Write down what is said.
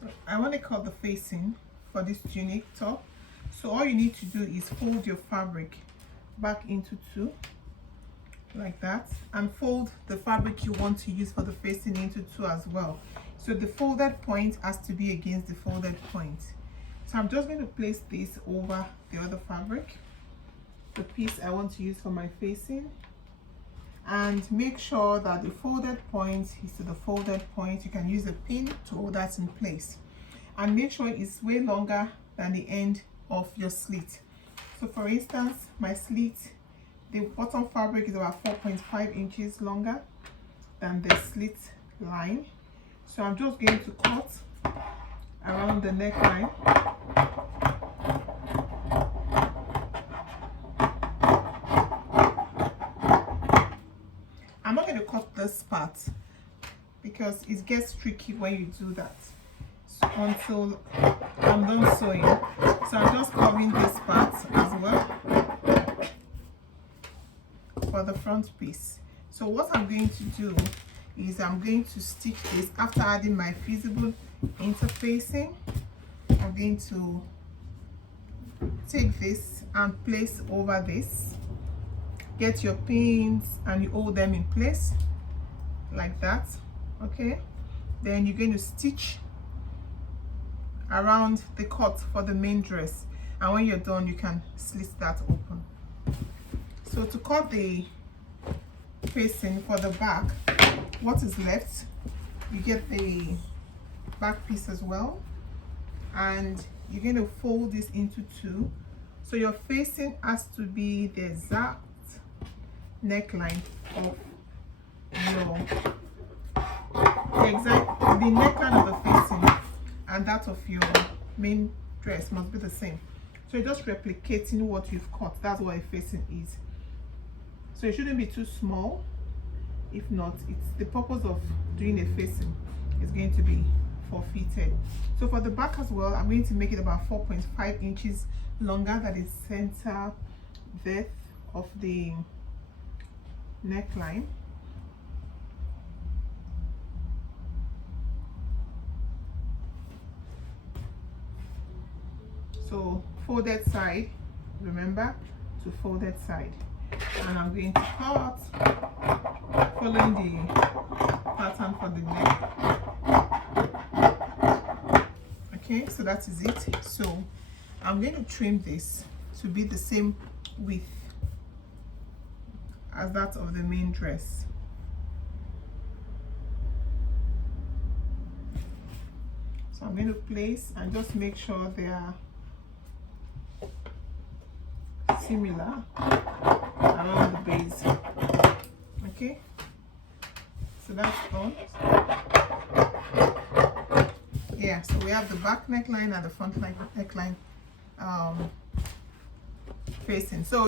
So I want to cut the facing for this tunic top. So all you need to do is fold your fabric back into two like that, and fold the fabric you want to use for the facing into two as well. So the folded point has to be against the folded point. So I'm just going to place this over the other fabric, the piece I want to use for my facing, and make sure that the folded point is to the folded point. You can use a pin to hold that in place, and make sure it's way longer than the end of your slit. So for instance, my slit, the bottom fabric is about 4.5 inches longer than the slit line. So I'm just going to cut around the neckline. I'm not going to cut this part because it gets tricky when you do that, so until I'm done sewing. So I'm just covering this part as well for the front piece. So what I'm going to do is I'm going to stitch this after adding my feasible interfacing. I'm going to take this and place over this. Get your pins and you hold them in place like that. Okay, then you're going to stitch around the cut for the main dress, and when you're done you can slit that open. So to cut the facing for the back, what is left, you get the back piece as well, and you're going to fold this into two. So your facing has to be the exact neckline of your the neckline of the facing and that of your main dress must be the same. So you're just replicating what you've cut. That's what a facing is. So it shouldn't be too small. If not, it's the purpose of doing a facing is going to be forfeited. So for the back as well, I'm going to make it about 4.5 inches longer than the center depth of the neckline. So folded side, remember to folded side, and I'm going to cut following the pattern for the neck. Okay, so that is it. So I'm going to trim this to be the same width as that of the main dress. So I'm going to place and just make sure they are similar around the base. Okay, so that's all. Yeah, so we have the back neckline and the front neckline facing. So